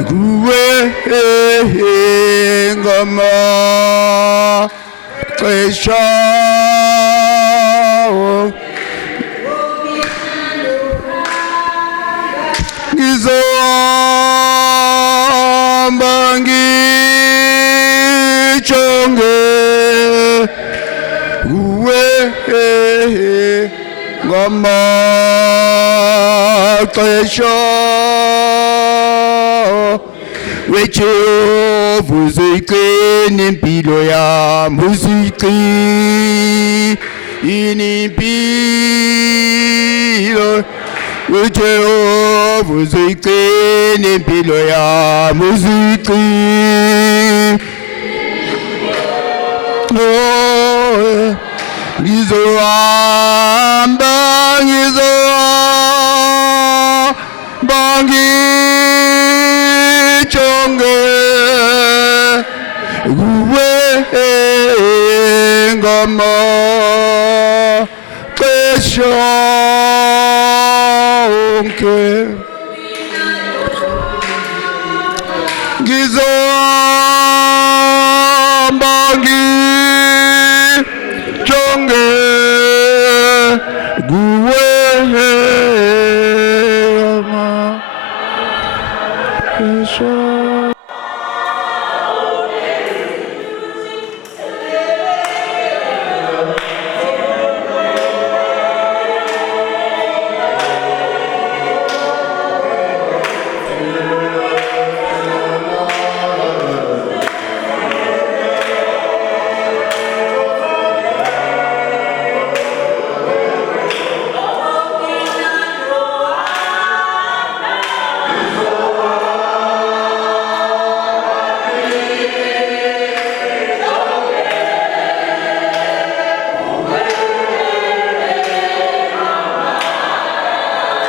kuwe ngama xesha ngizohamba ngijonge kuwe ngamaxesha wejehova uzoyiqina impilo yami uzoyiqina impilo wejehova uzoyiqina impilo yami uzoyiqina ngizohamba ngijonge kuwe ngamaxesha onke ngizohamba ngijonge kuwe ngamaxesha